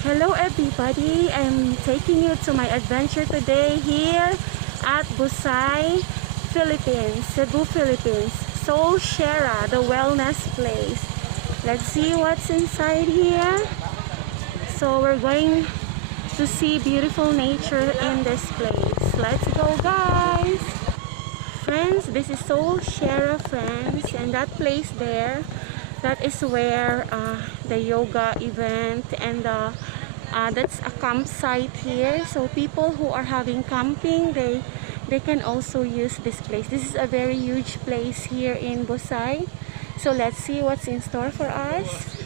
Hello everybody, I'm taking you to my adventure today here at Busay, Philippines, Cebu, Philippines. Soul Sierra, the wellness place. Let's see what's inside here. So we're going to see beautiful nature in this place. Let's go guys! Friends, this is Soul Sierra, friends, and that place there, that is where the yoga event and that's a campsite here. So people who are having camping, they can also use this place. This is a very huge place here in Busay. So let's see what's in store for us.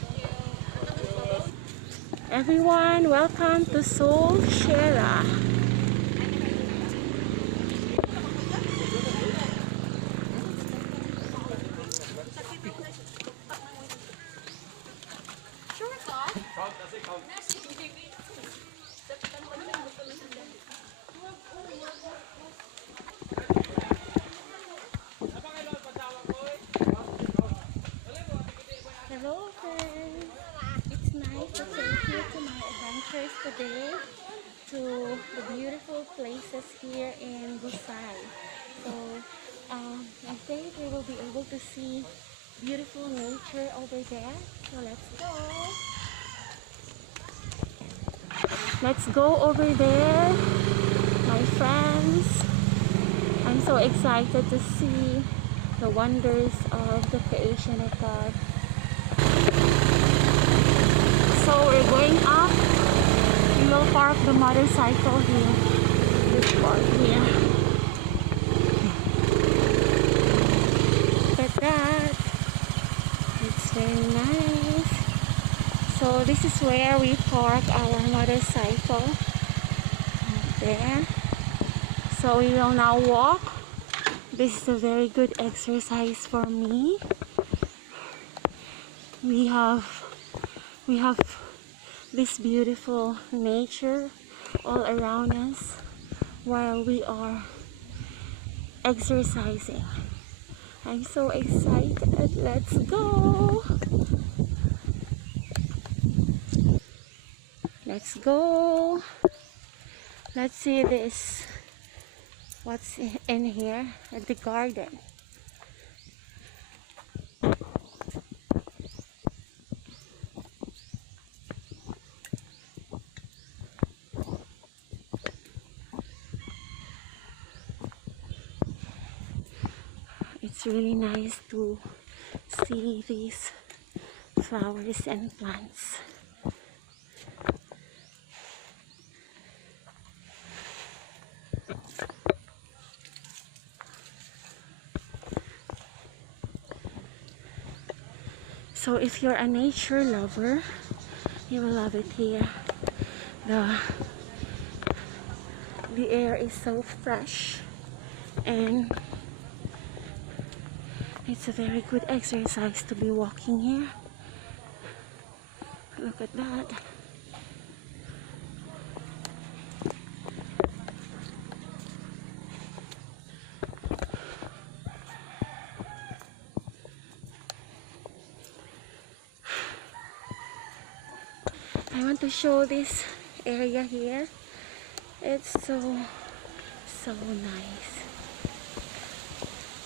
Everyone, welcome to Soul Sierra. Hello friends, it's nice to take you to my adventures today to the beautiful places here in Busay. So I think we will be able to see beautiful nature over there. So let's go. Let's go over there, my friends. I'm so excited to see the wonders of the creation of God. So we're going up. We will park the motorcycle here. This part here. Look at that. It's very nice. So this is where we park our motorcycle. There. So we will now walk. This is a very good exercise for me. We have this beautiful nature all around us while we are exercising. I'm so excited. Let's go. Let's go. Let's see this. What's in here at the garden? It's really nice to see these flowers and plants. So if you're a nature lover, you will love it here. The air is so fresh and it's a very good exercise to be walking here. Look at that. I want to show this area here. It's so nice.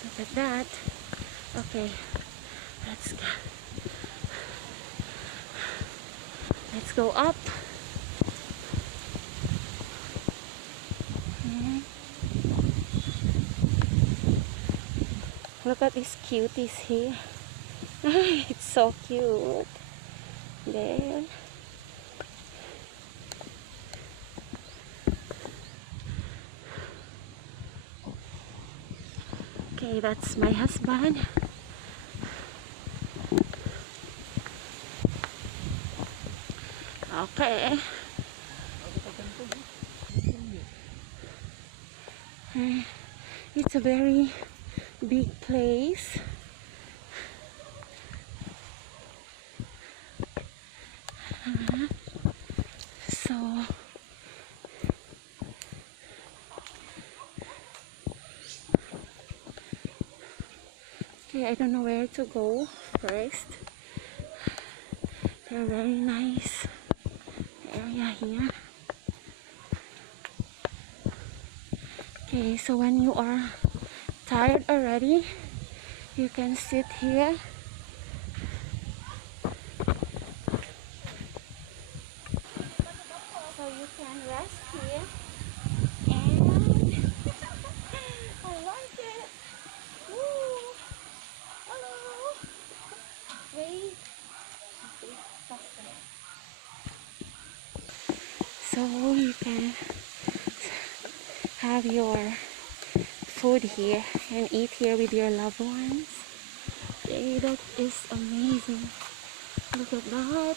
Look at that. Okay, let's go up. Look at these cuties here. It's so cute. There. Okay, that's my husband. Okay. It's a very big place. So okay, I don't know where to go first. They're very nice. There. here. Okay, so when you are tired already, you can sit here. So you can rest here. And I like it. Woo! Hello! Wait. So you can have your food here and eat here with your loved ones. Okay, that is amazing. Look at that.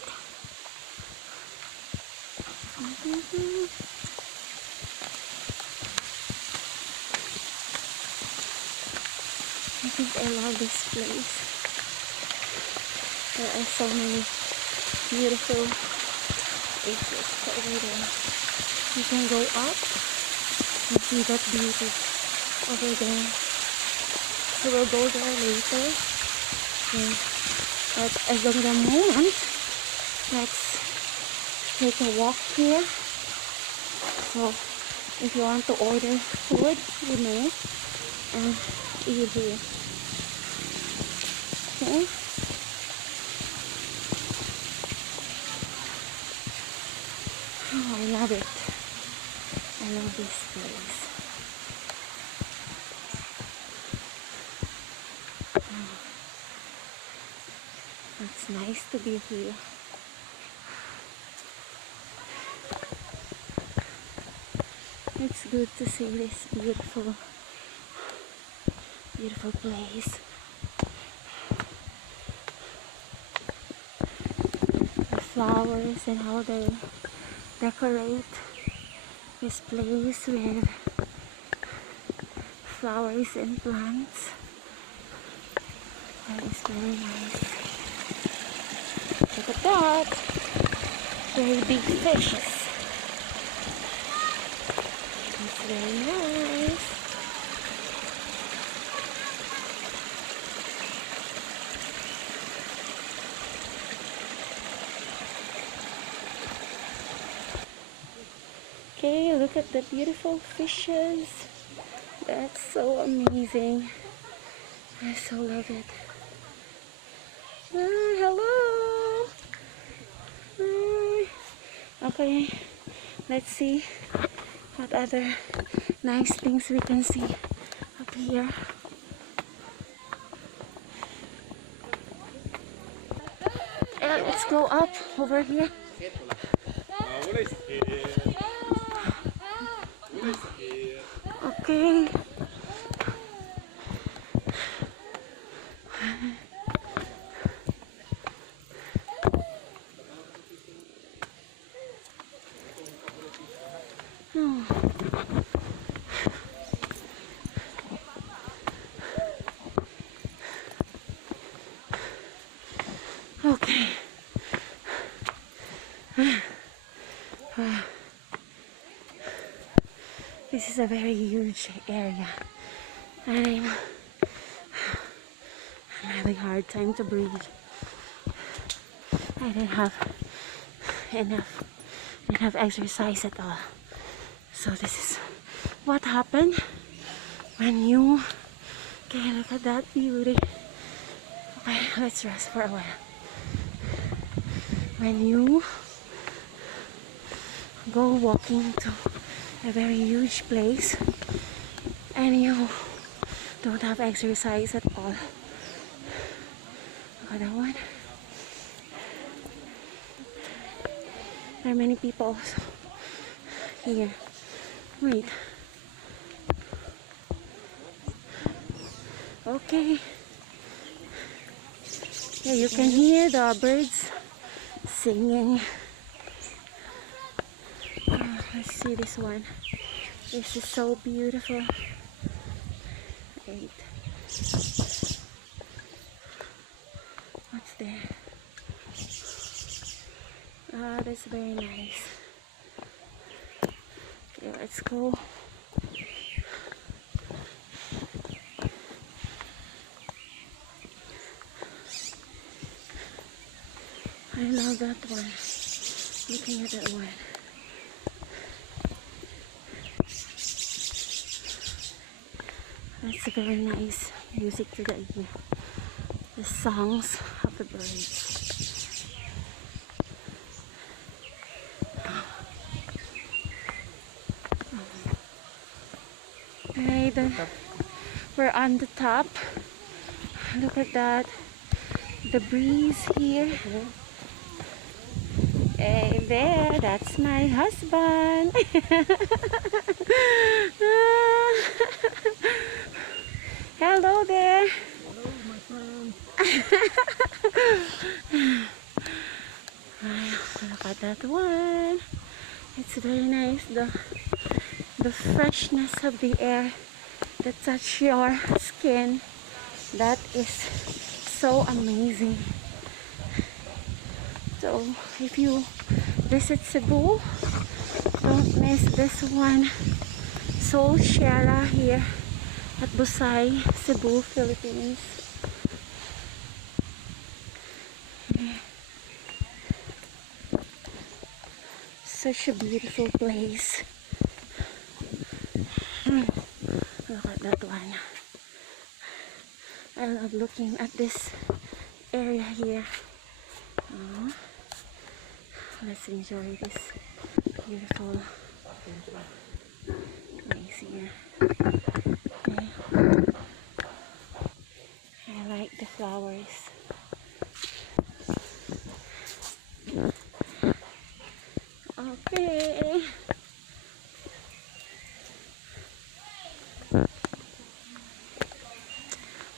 I think I love this place. There are so many beautiful places over there. You can go up and see that beauty over there. So we'll go there later. Okay. But as of the moment, let's take a walk here. So if you want to order food, you may and eat here. Okay. Oh, I love it. I love this place. Oh, it's nice to be here. It's good to see this beautiful place. The flowers and how they decorate this place with flowers and plants. That is very nice. Look at that! Very big fishes. It's very nice. Okay, look at the beautiful fishes. That's so amazing. I so love it. Hello. Hi. Okay, let's see what other nice things we can see up here. Let's go up over here. Okay. Oh. Okay. This is a very huge area, and I'm having a hard time to breathe. I didn't have enough exercise at all. So this is what happened when you... Okay, look at that beauty. Okay, let's rest for a while. When you go walking to a very huge place and you don't have exercise at all. Look at that one. There are many people also here. Wait. Okay. Yeah, you can hear the birds singing. Oh, let's see this one. This is so beautiful. Wait. What's there? Ah, that's very nice. Okay, let's go. I love that one. Looking at that one. That's a very nice music to the ear. The songs of the birds. Okay, we're on the top. Look at that. The breeze here. Hey there, that's my husband. Hello there. Hello, my friend. Look at that one. It's very nice. The freshness of the air that touch your skin. That is so amazing. So if you visit Cebu, don't miss this one. Soul Sierra here at Busay, Cebu, Philippines. Such a beautiful place. Look at that one. I love looking at this area here. Let's enjoy this beautiful place here. Okay. I like the flowers. Okay.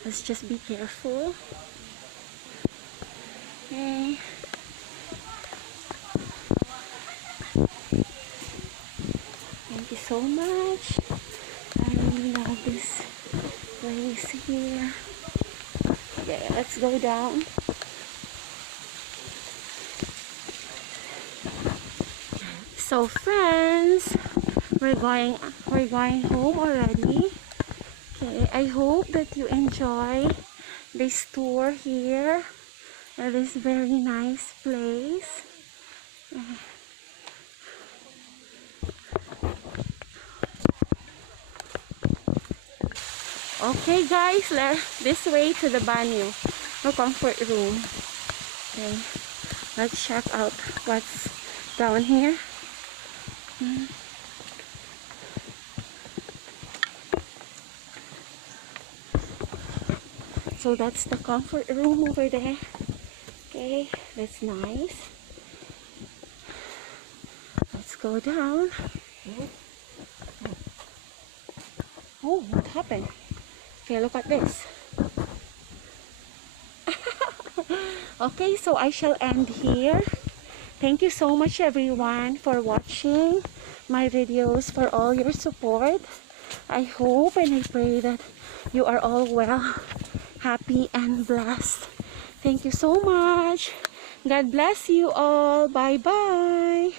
Let's just be careful. Okay. Thank you so much. I really love this place here. Okay, let's go down. So friends, we're going home already. Okay, I hope that you enjoy this tour here at this very nice place. Okay guys, this way to the banyo, the comfort room. Okay, let's check out what's down here. So that's the comfort room over there. Okay, that's nice. Let's go down. Oh, what happened? Okay, look at this. Okay, so I shall end here. Thank you so much everyone for watching my videos, for all your support. I hope and I pray that you are all well, happy and blessed. Thank you so much. God bless you all. Bye bye.